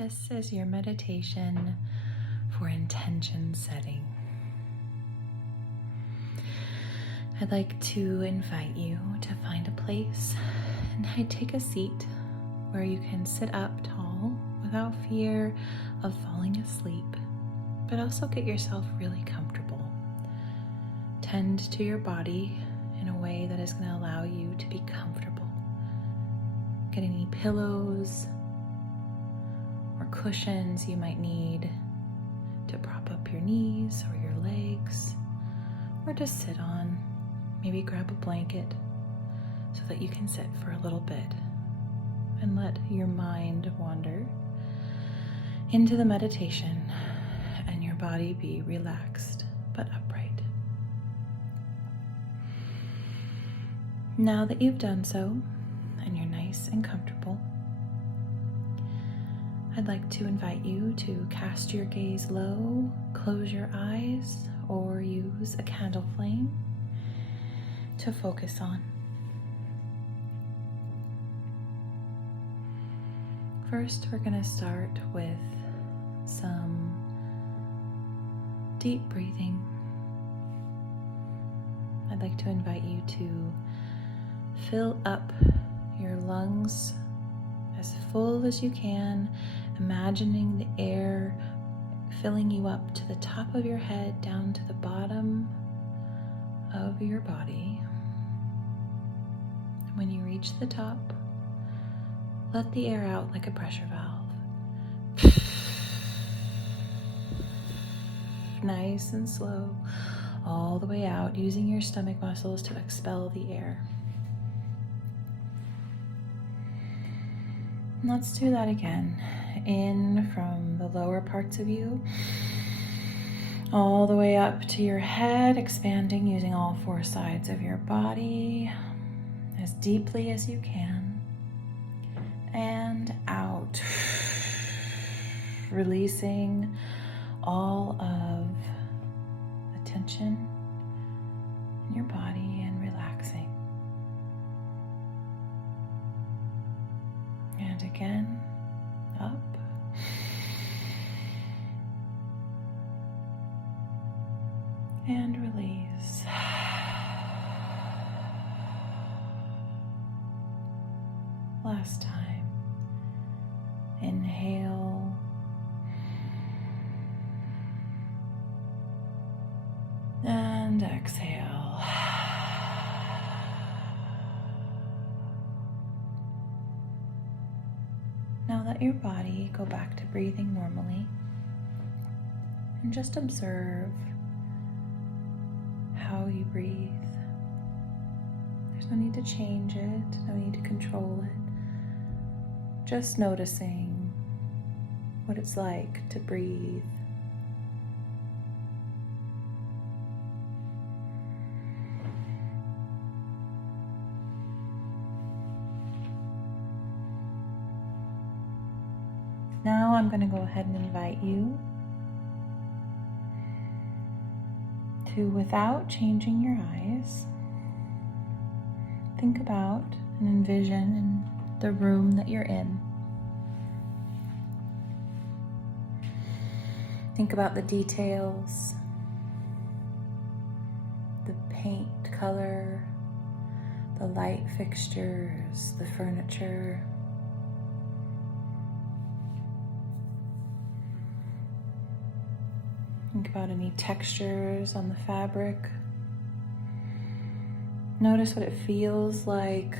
This is your meditation for intention setting. I'd like to invite you to find a place and take a seat where you can sit up tall without fear of falling asleep, but also get yourself really comfortable. Tend to your body in a way that is going to allow you to be comfortable. Get any pillows or cushions you might need to prop up your knees or your legs, or just sit on. Maybe grab a blanket so that you can sit for a little bit and let your mind wander into the meditation and your body be relaxed but upright. Now that you've done so and you're nice and comfortable, I'd like to invite you to cast your gaze low, close your eyes, or use a candle flame to focus on. First, we're going to start with some deep breathing. I'd like to invite you to fill up your lungs as full as you can, imagining the air filling you up to the top of your head, down to the bottom of your body. And when you reach the top, let the air out like a pressure valve. Nice and slow, all the way out, using your stomach muscles to expel the air. Let's do that again. In from the lower parts of you, all the way up to your head, expanding using all four sides of your body as deeply as you can. And out, releasing all of the tension in your body and relaxing. And again, up. And release. Last time. Inhale. And exhale. Now let your body go back to breathing normally and just observe how you breathe. There's no need to change it, no need to control it. Just noticing what it's like to breathe. Now I'm going to go ahead and invite you to, without changing your eyes, think about and envision the room that you're in. Think about the details, the paint color, the light fixtures, the furniture. Think about any textures on the fabric. Notice what it feels like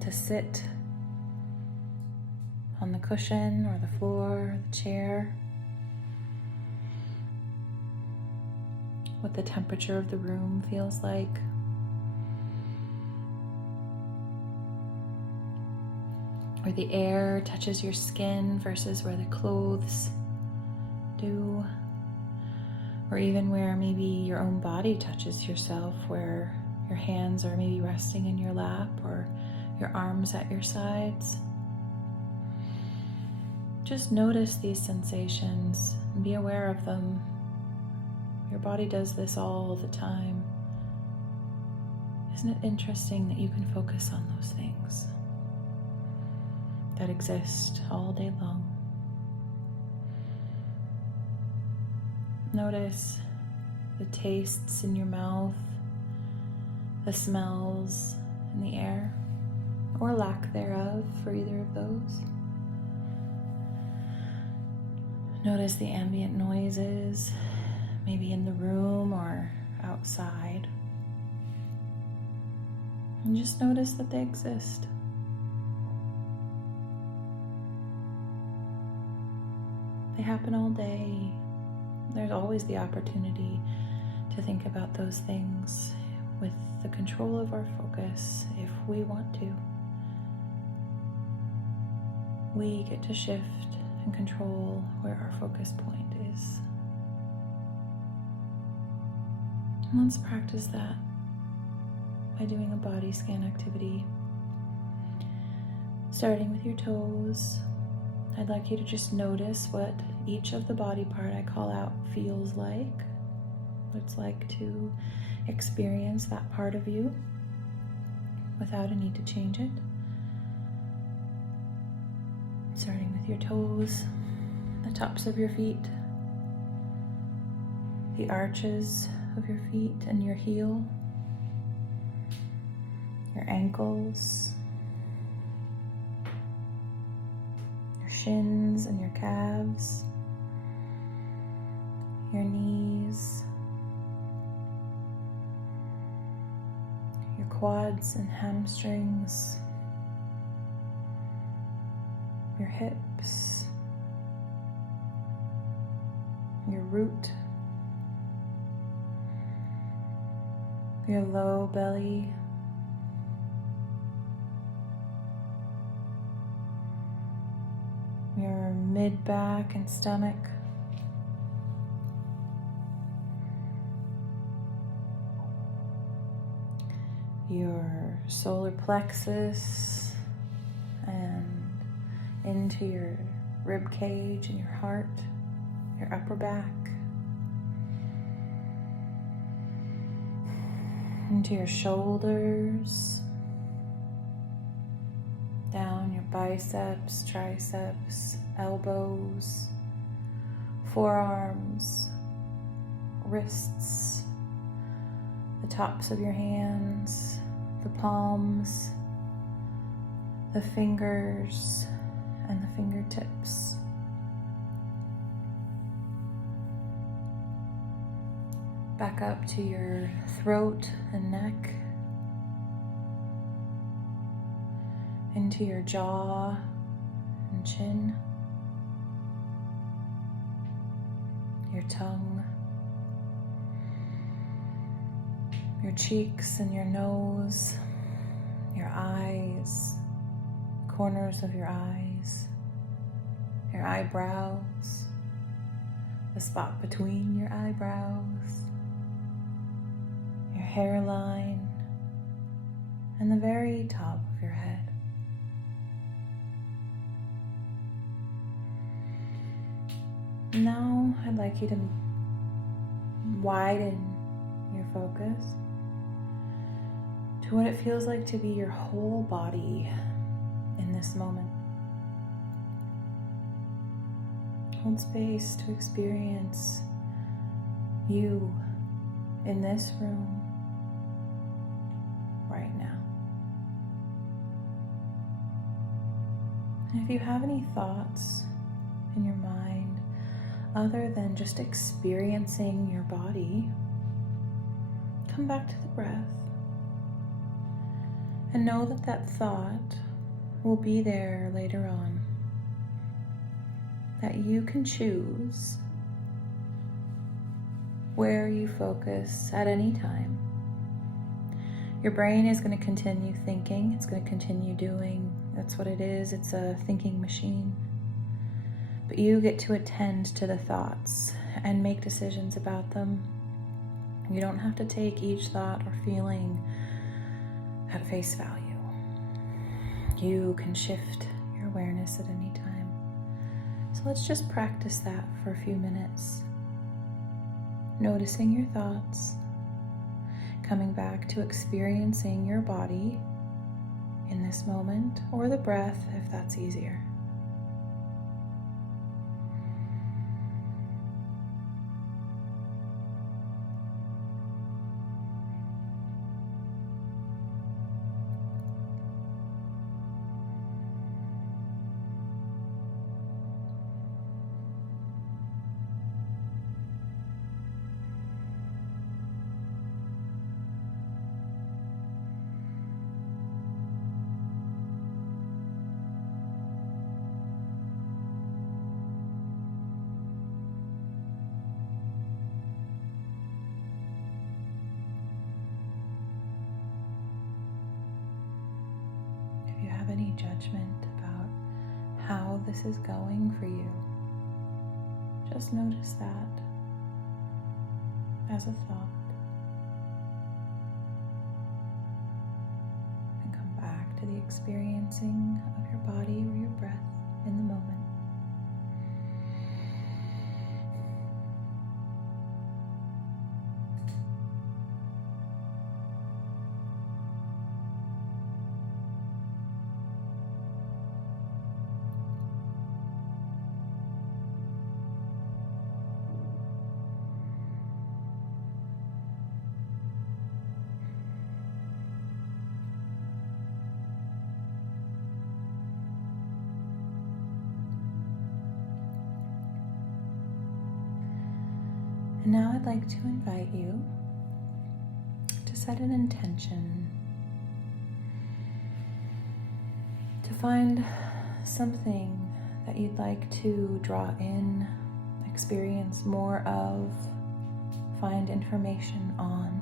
to sit on the cushion or the floor or the chair. What the temperature of the room feels like. Where the air touches your skin versus where the clothes do. Or even where maybe your own body touches yourself, where your hands are maybe resting in your lap or your arms at your sides. Just notice these sensations and be aware of them. Your body does this all the time. Isn't it interesting that you can focus on those things that exist all day long? Notice the tastes in your mouth, the smells in the air, or lack thereof for either of those. Notice the ambient noises, maybe in the room or outside. And just notice that they exist. They happen all day. There's always the opportunity to think about those things with the control of our focus if we want to. We get to shift and control where our focus point is. And let's practice that by doing a body scan activity. Starting with your toes, I'd like you to just notice what each of the body part I call out feels like. What it's like to experience that part of you without a need to change it. Starting with your toes, the tops of your feet, the arches of your feet and your heel, your ankles, your shins and your calves, your knees, your quads and hamstrings, your hips, your root, your low belly, your mid-back and stomach, your solar plexus and into your rib cage and your heart, your upper back, into your shoulders, down your biceps, triceps, elbows, forearms, wrists, the tops of your hands, the palms, the fingers, and the fingertips. Back up to your throat and neck, into your jaw and chin, your tongue, your cheeks and your nose, your eyes, corners of your eyes, your eyebrows, the spot between your eyebrows, your hairline, and the very top of your head. Now I'd like you to widen your focus to what it feels like to be your whole body in this moment. Hold space to experience you in this room right now. And if you have any thoughts in your mind other than just experiencing your body, come back to the breath and know that that thought will be there later on, that you can choose where you focus at any time. Your brain is going to continue thinking, it's going to continue doing, that's what it is, it's a thinking machine. But you get to attend to the thoughts and make decisions about them. You don't have to take each thought or feeling at face value. You can shift your awareness at any time. So let's just practice that for a few minutes. Noticing your thoughts, coming back to experiencing your body in this moment, or the breath if that's easier. how this is going for you. Just notice that as a thought. And come back to the experiencing of your body or your breath in the moment. And now I'd like to invite you to set an intention to find something that you'd like to draw in, experience more of, find information on,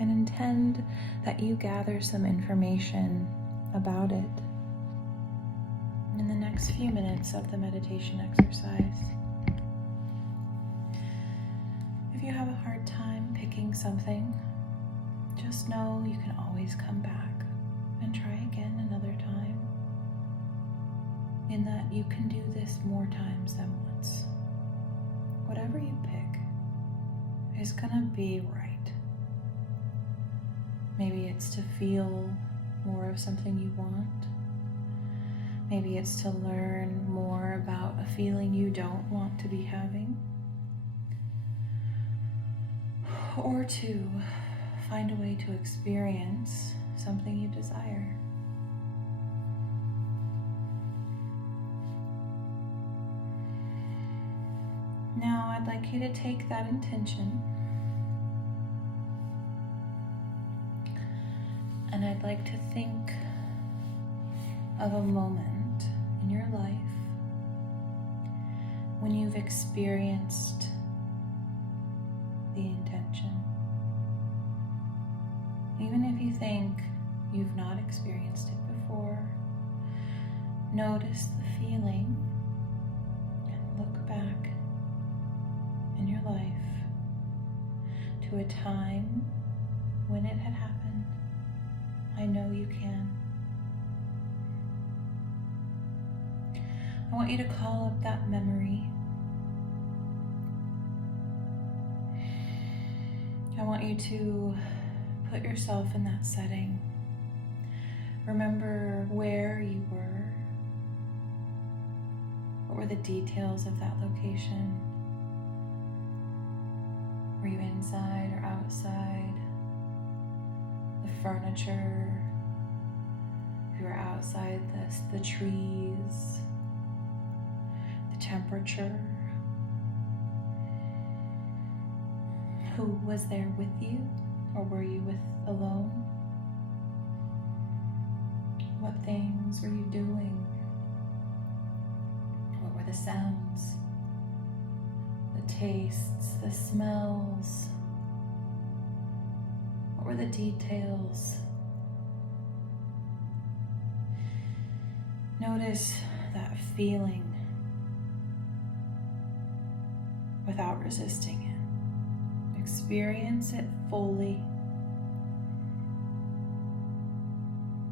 and intend that you gather some information about it in the next few minutes of the meditation exercise. If you have a hard time picking something, just know you can always come back and try again another time, in that you can do this more times than once. Whatever you pick is gonna be right. Maybe it's to feel more of something you want. Maybe it's to learn more about a feeling you don't want to be having, or to find a way to experience something you desire. Now I'd like you to take that intention, and I'd like to think of a moment in your life when you've experienced the intention. Even if you think you've not experienced it before, notice the feeling and look back in your life to a time when it had happened. I know you can. I want you to call up that memory. I want you to put yourself in that setting. Remember where you were. What were the details of that location? Were you inside or outside? The furniture. If you were outside, the trees. Temperature. Who was there with you, or were you alone? What things were you doing? What were the sounds, the tastes, the smells? What were the details? Notice that feeling without resisting it. Experience it fully.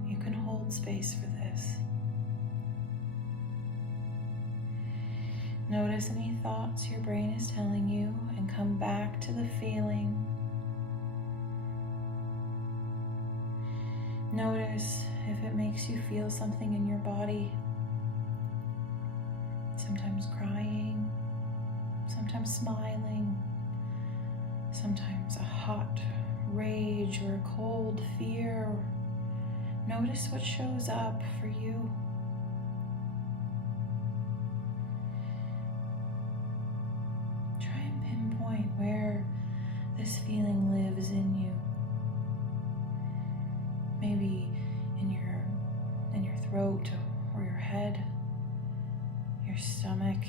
You can hold space for this. Notice any thoughts your brain is telling you and come back to the feeling. Notice if it makes you feel something in your body. Sometimes crying, sometimes smiling, sometimes a hot rage or a cold fear. Notice what shows up for you. Try and pinpoint where this feeling lives in you. Maybe in your throat or your head, your stomach,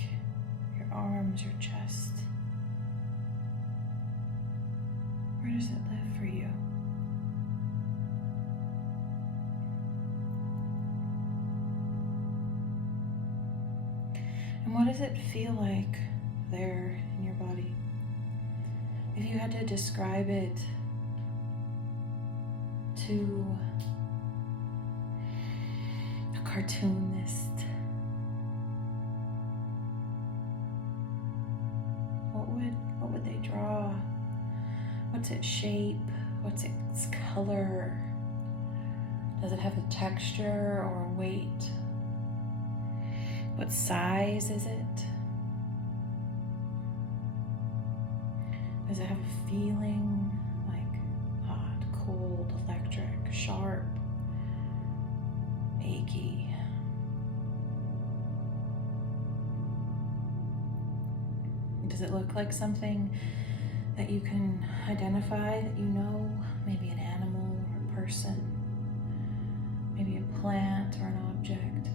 your arms, your chest. Where does it live for you? And what does it feel like there in your body? If you had to describe it to a cartoonist, what would they draw? What's its shape? What's its color? Does it have a texture or a weight? What size is it? Does it have a feeling like hot, cold, electric, sharp, achy? Does it look like something that you can identify, that you know, maybe an animal or a person, maybe a plant or an object?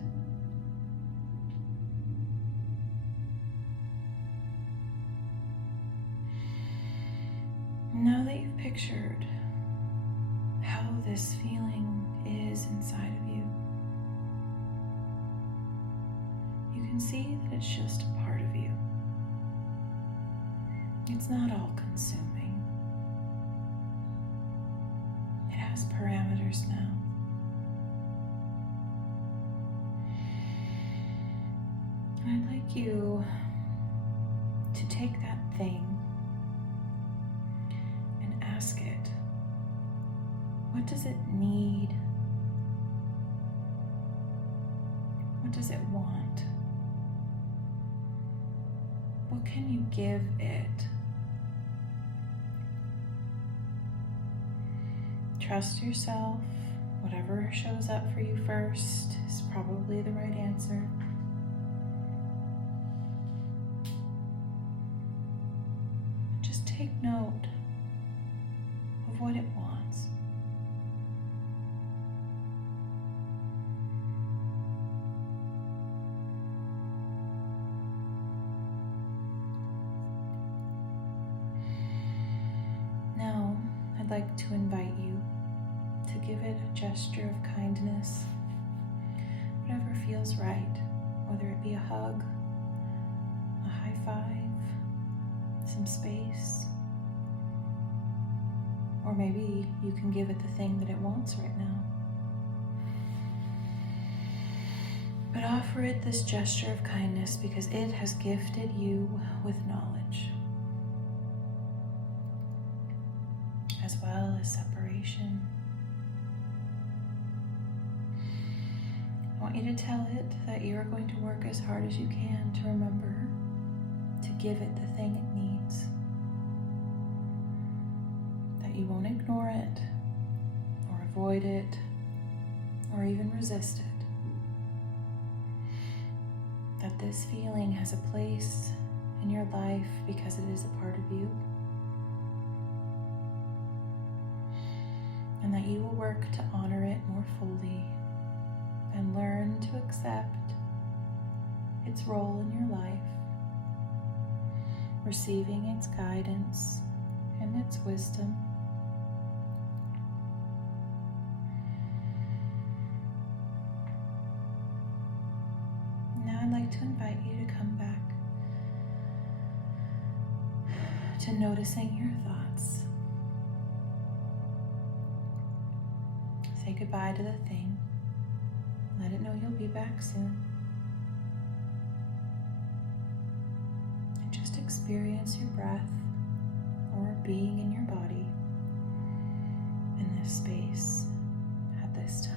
Now that you've pictured how this feeling is inside of you, you can see that it's just a part of you. It's not all consuming. It has parameters now. And I'd like you to take that thing and ask it, what does it need? What does it want? What can you give it? Trust yourself. Whatever shows up for you first is probably the right answer. Just take note of what it wants. Now, I'd like to invite you to give it a gesture of kindness, whatever feels right, whether it be a hug, a high five, some space, or maybe you can give it the thing that it wants right now. But offer it this gesture of kindness because it has gifted you with knowledge, as well as separation. I want you to tell it that you are going to work as hard as you can to remember to give it the thing it needs. That you won't ignore it, or avoid it, or even resist it. That this feeling has a place in your life because it is a part of you. And that you will work to honor it more fully and learn to accept its role in your life, receiving its guidance and its wisdom. Now I'd like to invite you to come back to noticing your thoughts. Say goodbye to the thing. Let it know you'll be back soon. And just experience your breath or being in your body in this space at this time.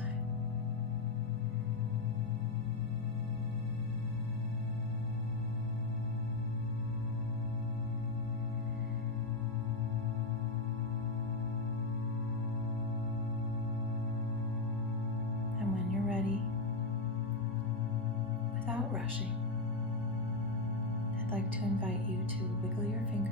And when you're ready, without rushing, I'd like to invite you to wiggle your fingers